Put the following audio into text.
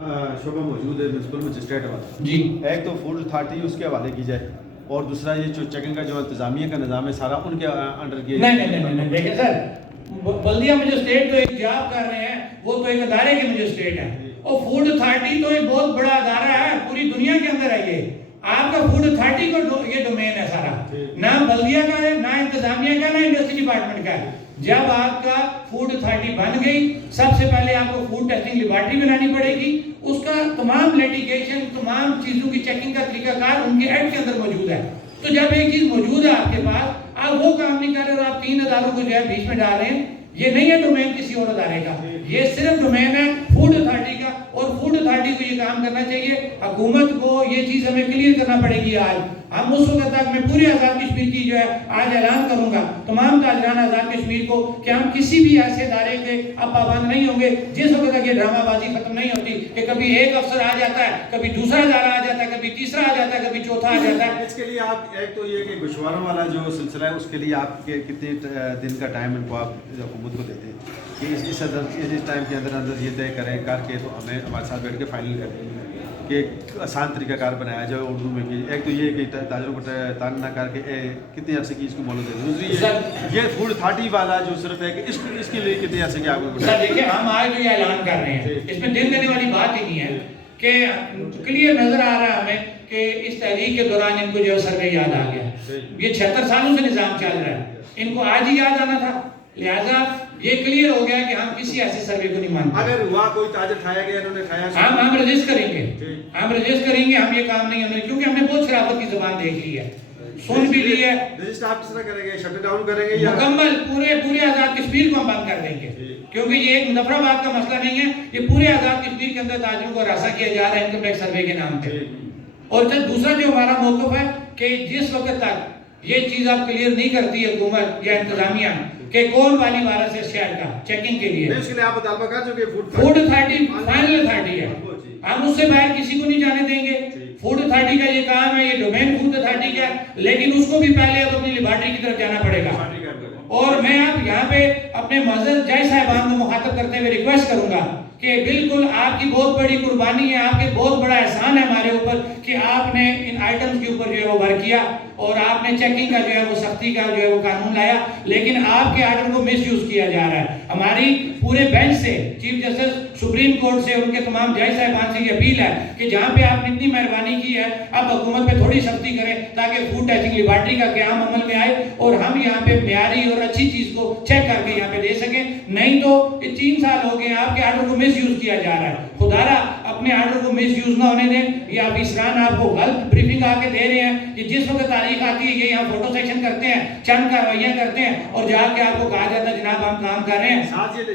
شعبہ موجود ہے میونسپل مجسٹریٹ والا جی ایک تو فوڈ اتھارٹی اس کے حوالے کی جائے اور دوسرا یہ جو چیکنگ کا جو انتظامیہ کا نظام ہے سارا ان کے انڈر کیا نہیں دیکھیں سر بلدیہ مجسٹریٹ تو ایک جاب کر رہے ہیں، وہ تو ایک ادارے کے مجسٹریٹ ہیں، اور فوڈ اتھارٹی تو ایک بہت بڑا ادارہ ہے پوری دنیا کے اندر ہے۔ یہ آپ کا فوڈ اتھارٹی کو یہ ڈومین ہے سارا، نہ بلدیہ کا ہے، نہ انتظامیہ کا، نہ انڈسٹری ڈپارٹمنٹ کا ہے۔ جب آپ کا فوڈ اتھارٹی بن گئی، سب سے پہلے آپ کو فوڈ ٹیسٹنگ لیبارٹری بنانی پڑے گی، اس کا تمام لیٹیگیشن، تمام چیزوں کی چیکنگ کا طریقہ کار ان کے ایکٹ کے اندر موجود ہے۔ تو جب ایک چیز موجود ہے آپ کے پاس، آپ وہ کام نہیں کر رہے اور آپ تین اداروں کو جو ہے بیچ میں ڈال رہے ہیں، یہ نہیں ہے ڈومین کسی اور ادارے کا، یہ صرف ڈومین ہے فوڈ اتھارٹی کا، اور فوڈ اتھارٹی کو یہ کام کرنا چاہیے۔ حکومت کو یہ چیز ہمیں کلیئر کرنا پڑے گی۔ آج ہم اس وقت تک میں پورے آزاد کشمیر کی جو ہے آج اعلان کروں گا تمام تاجران آزاد کشمیر کو کہ ہم کسی بھی ایسے ادارے کے اب پابند نہیں ہوں گے جس وقت تک یہ ڈرامہ بازی ختم نہیں ہوتی کہ کبھی ایک افسر آ جاتا ہے، کبھی دوسرا ادارہ آ جاتا ہے، کبھی تیسرا آ جاتا ہے، کبھی چوتھا آ جاتا ہے۔ اس کے لیے آپ ایک تو یہ کہ گوشواروں والا جو سلسلہ ہے اس کے لیے آپ کے کتنے دن کا ٹائم ان کو آپ حکومت کو دیتے ہیں کہ اس ٹائم کے اندر یہ طے کریں کر کے تو ہمیں ہمارے ساتھ بیٹھ کے فائنل کریں کہ ایک آسان طریقہ کار بنایا جائے اردو میں بھی۔ ایک تو یہ کہ تاجروں کو تنگ نہ کر کے کتنے عرصے کی اس کو مہلت دے دیں۔ دوسری یہ فوڈ اتھارٹی والا جو صرف ہے کہ اس کے لیے کتنے عرصے کی آپ کو سر دیکھیں، ہم آج جو یہ اعلان کر رہے ہیں اس میں دن دینے والی بات ہی نہیں ہے کہ کلیئر نظر آ رہا ہے ہمیں کہ اس تحریک کے دوران ان کو جو سروے یاد آ گیا۔ یہ 76 سالوں سے نظام چل رہا ہے، ان کو آج ہی یاد آنا تھا، لہذا یہ کلیئر ہو گیا کہ ہم کسی ایسے سروے کو نہیں مانتے۔ اگر ہوا کوئی تاجر کھایا گیا، انہوں نے کھایا، ہم رجسٹ کریں گے، ہم یہ کام نہیں ہونے، کیونکہ ہم نے بہت شرافت کی زبان دیکھ لی ہے، سن بھی لی ہے۔ رجسٹر آپ کس طرح کریں گے؟ شٹ ڈاؤن کریں گے یا مکمل پورے آزاد کشمیر کو ہم بند کر دیں گے، کیونکہ یہ ایک مظفر آباد کا مسئلہ نہیں ہے، یہ پورے آزاد کشمیر کے اندر تاجروں کو ہراساں کیا جا رہا ہے انکم ٹیکس سروے کے نام پہ۔ اور دوسرا جو ہمارا موقف ہے کہ جس وقت تک یہ چیز آپ کلیئر نہیں کرتی حکومت یا انتظامیہ کہ کون والی وائرس ہے شہر کا چیکنگ کے لیے، اس کے لیے آپ مطالبہ کر چکے فوڈ اتھارٹی فائنل اتھارٹی ہے، ہم اس سے باہر کسی کو نہیں جانے دیں گے۔ فوڈ اتھارٹی کا یہ کام ہے، یہ ڈومین فوڈ اتھارٹی کا ہے، لیکن اس کو بھی پہلے اب اپنی لیبارٹری کی طرف جانا پڑے گا۔ اور میں اب یہاں پہ اپنے معزز جج صاحبان کو مخاطب کرتے ہوئے ریکویسٹ کروں گا کہ بالکل آپ کی بہت بڑی قربانی ہے، آپ کے بہت بڑا احسان ہے ہمارے اوپر کہ آپ نے ان آئٹمز کے اوپر جو ہے وہ ورک کیا اور آپ نے چیکنگ کا جو ہے وہ سختی کا جو ہے وہ قانون لایا، لیکن آپ کے آرڈر کو مس یوز کیا جا رہا ہے۔ ہماری پورے بینچ سے، چیف جسٹس سپریم کورٹ سے، ان کے تمام جج صاحبان سے یہ اپیل ہے کہ جہاں پہ آپ نے اتنی مہربانی کی ہے اب حکومت پہ تھوڑی سختی کریں تاکہ فوڈ ٹیسٹنگ لیبارٹری کا قیام عمل میں آئے اور ہم یہاں پہ معیاری اور اچھی چیز کو چیک کر کے یہاں پہ دے سکیں۔ نہیں تو یہ 3 سال ہو گئے آپ کے آرڈر کو مس یوز کیا جا رہا ہے، خدا را اپنے آرڈر کو مس یوز نہ ہونے دیں۔ یہ افسران آپ کو غلط بریفنگ آ کے دے رہے ہیں کہ جس وقت تاریخ آتی ہے یہ یہاں فوٹو سیکشن کرتے ہیں، چند کاروائیاں کرتے ہیں اور جا کے آپ کو کہا جاتا ہے جناب ہم کام کر رہے ہیں۔ ساتھ یہ